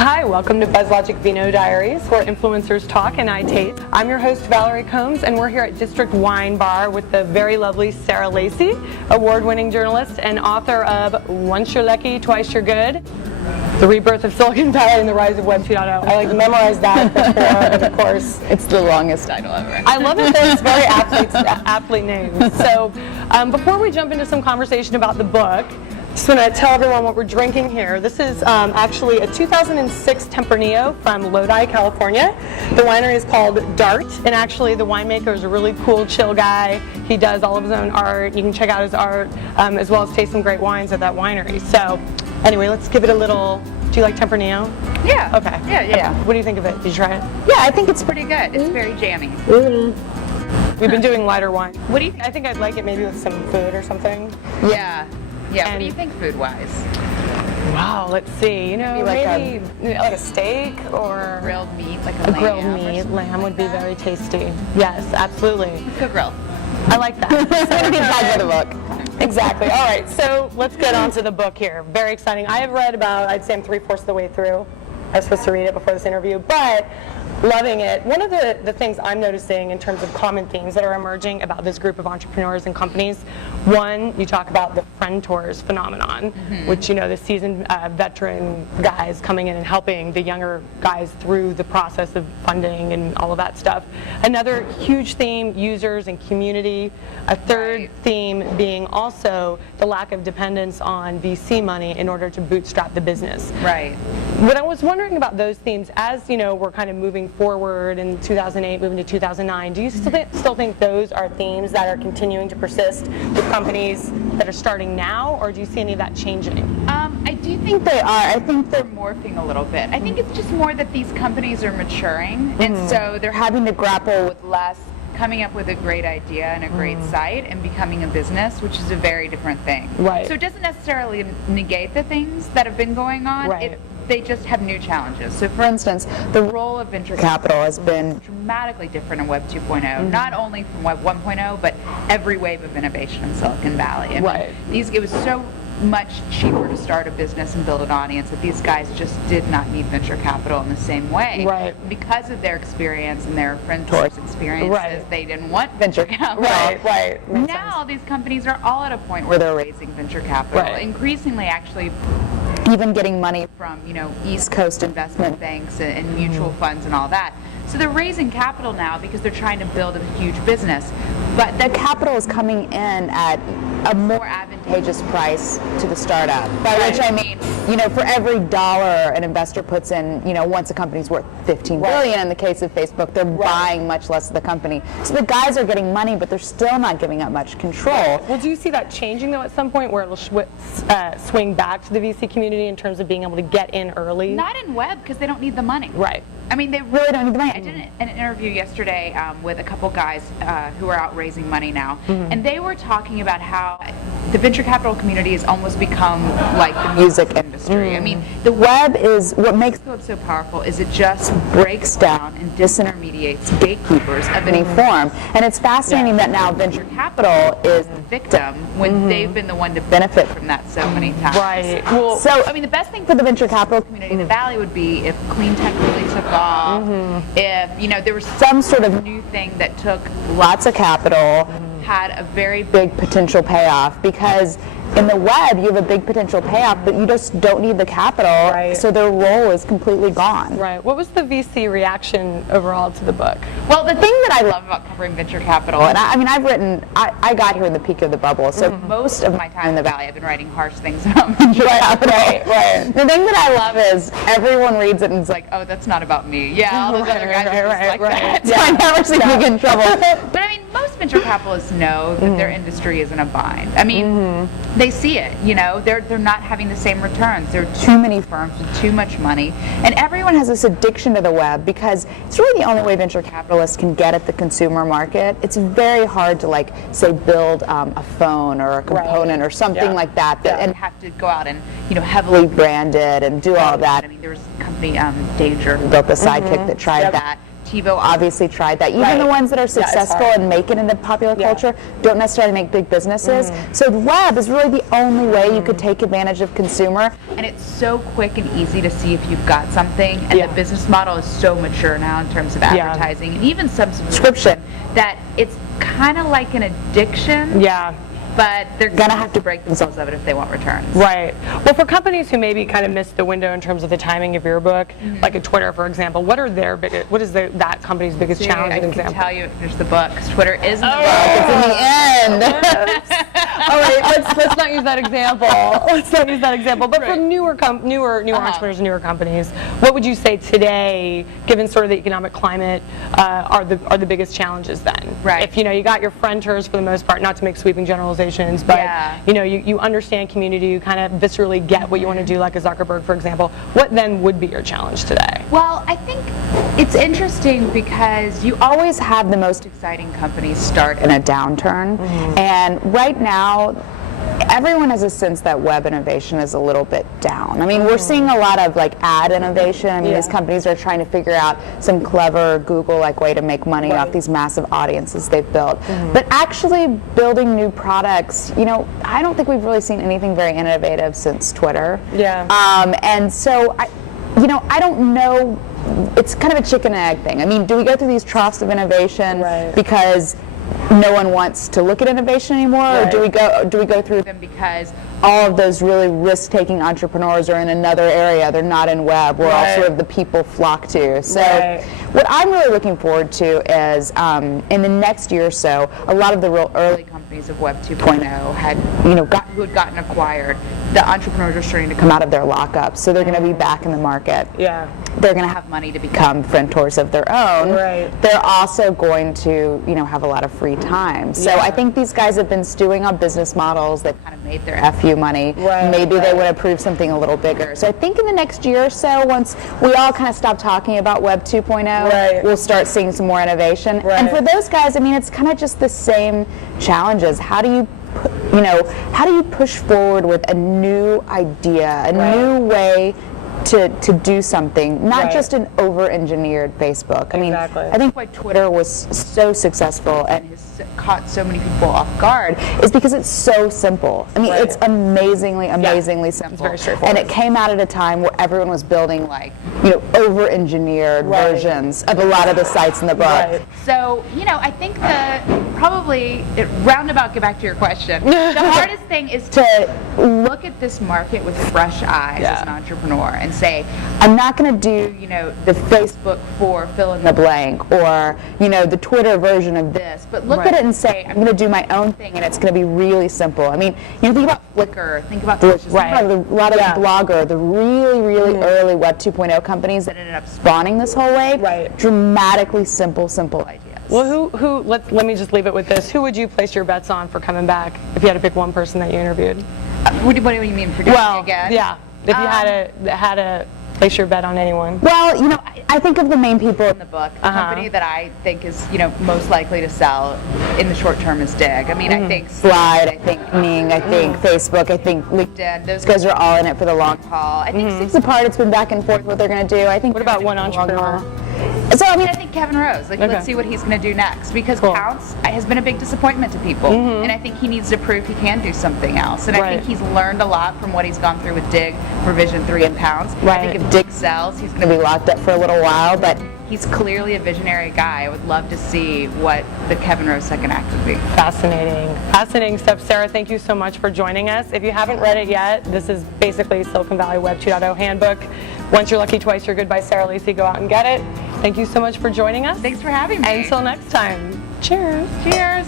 Hi, welcome to BuzzLogic Vino Diaries, where influencers talk and I taste. I'm your host, Valerie Combs, and we're here at District Wine Bar with the very lovely Sarah Lacy, award-winning journalist and author of Once You're Lucky, Twice You're Good, The Rebirth of Silicon Valley and the Rise of Web 2.0. I memorized that before, but of course, it's the longest title ever. I love it that it's very aptly named. So before we jump into some conversation about the book, just want to tell everyone what we're drinking here. This is actually a 2006 Tempranillo from Lodi, California. The winery is called Dart, and actually the winemaker is a really cool, chill guy. He does all of his own art. You can check out his art, as well as taste some great wines at that winery. So anyway, let's give it a little. Do you like Tempranillo? Yeah. Okay. Yeah. Okay. What do you think of it? Did you try it? Yeah, I think it's pretty good. It's very jammy. We've been doing lighter wine. What do you think? I think I'd like it maybe with some food or something. Yeah. Yeah, what do you think food-wise? Wow, let's see. You know, maybe like a steak or grilled meat, like a grilled meat. Lamb would be very tasty. Yes, absolutely. Good grill. I like that. That'd be bad for the book. Exactly. All right, so let's get on to the book here. Very exciting. I have read about, I'd say I'm 3/4 of the way through. I was supposed to read it before this interview, but loving it. One of the things I'm noticing in terms of common themes that are emerging about this group of entrepreneurs and companies, one, you talk about the friend tours phenomenon, which, you know, the seasoned veteran guys coming in and helping the younger guys through the process of funding and all of that stuff. Another huge theme, users and community. A third theme being also the lack of dependence on VC money in order to bootstrap the business. Right. What I was wondering about those themes, as you know, we're kind of moving forward in 2008, moving to 2009, do you still think those are themes that are continuing to persist with companies that are starting now, or do you see any of that changing? I do think they are. I think they're morphing a little bit. I think it's just more that these companies are maturing, and so they're having to grapple with less, coming up with a great idea and a great site and becoming a business, which is a very different thing. Right. So it doesn't necessarily negate the things that have been going on. Right. They just have new challenges. So for instance, the role of venture capital has been dramatically different in Web 2.0, not only from Web 1.0, but every wave of innovation in Silicon Valley. I mean, it was so much cheaper to start a business and build an audience that these guys just did not need venture capital in the same way. Right. Because of their experience and their friend tours experiences, they didn't want venture capital. Right. Now these companies are all at a point where they're raising venture capital. Increasingly, actually, even getting money from, you know, East Coast investment banks and mutual funds and all that. So they're raising capital now because they're trying to build a huge business. But the capital is coming in at a more advantageous price to the startup. By which I mean, you know, for every dollar an investor puts in, you know, once a company's worth $15 billion, in the case of Facebook, they're buying much less of the company. So the guys are getting money, but they're still not giving up much control. Well, do you see that changing though at some point, where it'll swing back to the VC community in terms of being able to get in early? Not in web, because they don't need the money. Right. I mean, they really don't need the money. I did an interview yesterday with a couple guys who are out raising money now, and they were talking about how the venture capital community has almost become like the music industry. I mean, the web is, what makes the web so powerful is it just breaks down and disintermediates gatekeepers of any form. And it's fascinating that now venture capital is the victim when they've been the one to benefit from that so many times. Right. Well, so, I mean, the best thing for the venture capital community in the Valley would be if clean tech really took off. If, you know, there was some sort of new thing that took lots of capital, had a very big potential payoff, because in the web you have a big potential payoff, but you just don't need the capital, so their role is completely gone. Right. What was the VC reaction overall to the book? Well, the thing that I love about covering venture capital, and I mean, I got here in the peak of the bubble, so most of my time in the Valley I've been writing harsh things about venture capital. The thing that I love is everyone reads it and is like, oh, that's not about me. Yeah, all those other guys are just like that. So I never seem to get in trouble. But I mean, most venture capitalists know that their industry is in a bind. I mean, they see it, you know, they're not having the same returns. There are too many firms with too much money, and everyone has this addiction to the web because it's really the only way venture capitalists can get at the consumer market. It's very hard to, like, say, build a phone or a component or something like that, and have to go out and, you know, heavily brand it and do all that. I mean, there was a company, Danger, who built the Sidekick that tried that. TiVo obviously tried that. Even the ones that are successful and make it into popular culture don't necessarily make big businesses. So the web is really the only way you could take advantage of consumer. And it's so quick and easy to see if you've got something. And the business model is so mature now in terms of advertising and even some subscription that it's kind of like an addiction. But they're going to have to break themselves of it if they want returns. Right. Well, for companies who maybe kind of missed the window in terms of the timing of your book, like a Twitter, for example, what is that company's biggest challenge? I can tell you finish the book because Twitter is in the book. It's in the end. All right, let's not use that example. Let's not use that example. But for newer entrepreneurs, newer companies, what would you say today, given sort of the economic climate, are the biggest challenges then? Right. If you got your frienders for the most part, not to make sweeping generalizations, but you understand community, you kind of viscerally get what you want to do, like a Zuckerberg, for example. What then would be your challenge today? Well, I think it's interesting because you always have the most exciting companies start in a downturn, and right now everyone has a sense that web innovation is a little bit down. I mean, we're seeing a lot of like ad innovation. I mean, these companies are trying to figure out some clever Google-like way to make money off these massive audiences they've built. But actually building new products, I don't think we've really seen anything very innovative since Twitter. And so I don't know. It's kind of a chicken and egg thing. I mean, do we go through these troughs of innovation because no one wants to look at innovation anymore, or do we go through them because all of those really risk-taking entrepreneurs are in another area, they're not in web, where all sort of the people flock to. So what I'm really looking forward to is in the next year or so, a lot of the real early companies of Web 2.0 had who had gotten acquired, the entrepreneurs are starting to come out of their lockup, so they're going to be back in the market. They're going to have money to become mentors of their own. They're also going to have a lot of free time. So I think these guys have been stewing on business models. They've kind of made their FU money. Maybe they would approve something a little bigger. So I think in the next year or so, once we all kind of stop talking about Web 2.0, we'll start seeing some more innovation. And for those guys, I mean, it's kind of just the same challenges. How do you push forward with a new idea, a new way to do something, not just an over-engineered Facebook. I mean, I think why Twitter was so successful and has caught so many people off guard is because it's so simple. I mean, it's amazingly simple. It's very straightforward. And it came out at a time where everyone was building over-engineered versions of a lot of the sites in the book. So, I think roundabout, get back to your question. The hardest thing is to look at this market with fresh eyes as an entrepreneur and say, I'm not going to do, the Facebook for fill in the blank or, the Twitter version of this, but look at it and say, I'm going to do my own thing and it's going to be really simple. I mean, think about Flickr, think about Delicious, think about a lot of Blogger, the really early Web 2.0 companies that ended up spawning this whole wave, dramatically simple ideas. Well, let me just leave it with this. Who would you place your bets on for coming back if you had to pick one person that you interviewed? What do you mean, producing again? If you had to place your bet on anyone. Well, I think of the main people in the book. The company that I think is, most likely to sell in the short term is Dig. I mean, I think Slide, I think Ning, I think Facebook, I think LinkedIn. Those guys are all in it for the long haul. I think Six Apart, it's been back and forth what they're going to do. I think. What about one entrepreneur? So, I mean, I think Kevin Rose. Let's see what he's going to do next. Because Counts has been a big disappointment to people. And I think he needs to prove he can do something else. And I think he's learned a lot from what he's gone through with Dig, Revision 3 and Pounds. I think if Dig sells, he's going to be locked up for a little while. But he's clearly a visionary guy. I would love to see what the Kevin Rose second act would be. Fascinating stuff. Sarah, thank you so much for joining us. If you haven't read it yet, this is basically Silicon Valley Web 2.0 handbook. Once you're lucky, twice you're good by Sarah Lacy. Go out and get it. Thank you so much for joining us. Thanks for having me. Until next time. Cheers. Cheers.